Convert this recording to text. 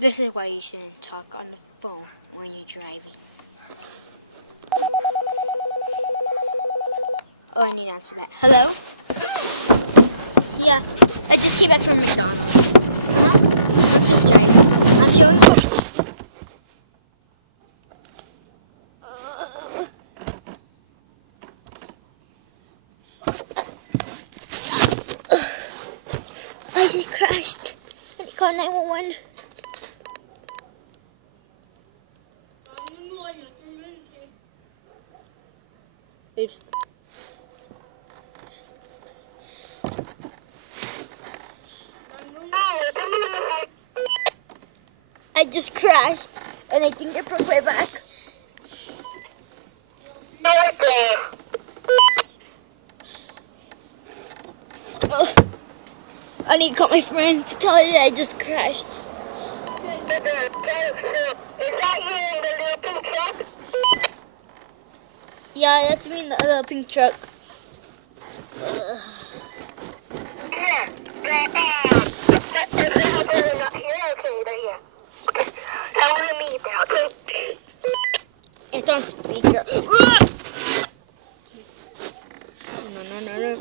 This is why you shouldn't talk on the phone when you're driving. Oh, I need to answer that. Hello? Yeah, I just came back from McDonald's. Huh? I'm just driving. I'm showing you. I just crashed. Let me call 911. Oops. I just crashed, and I think I broke my back. Oh, I need to call my friend to tell her that I just crashed. Is that you in the little pink truck? Yeah, that's me in the other pink truck. It's on speaker. No.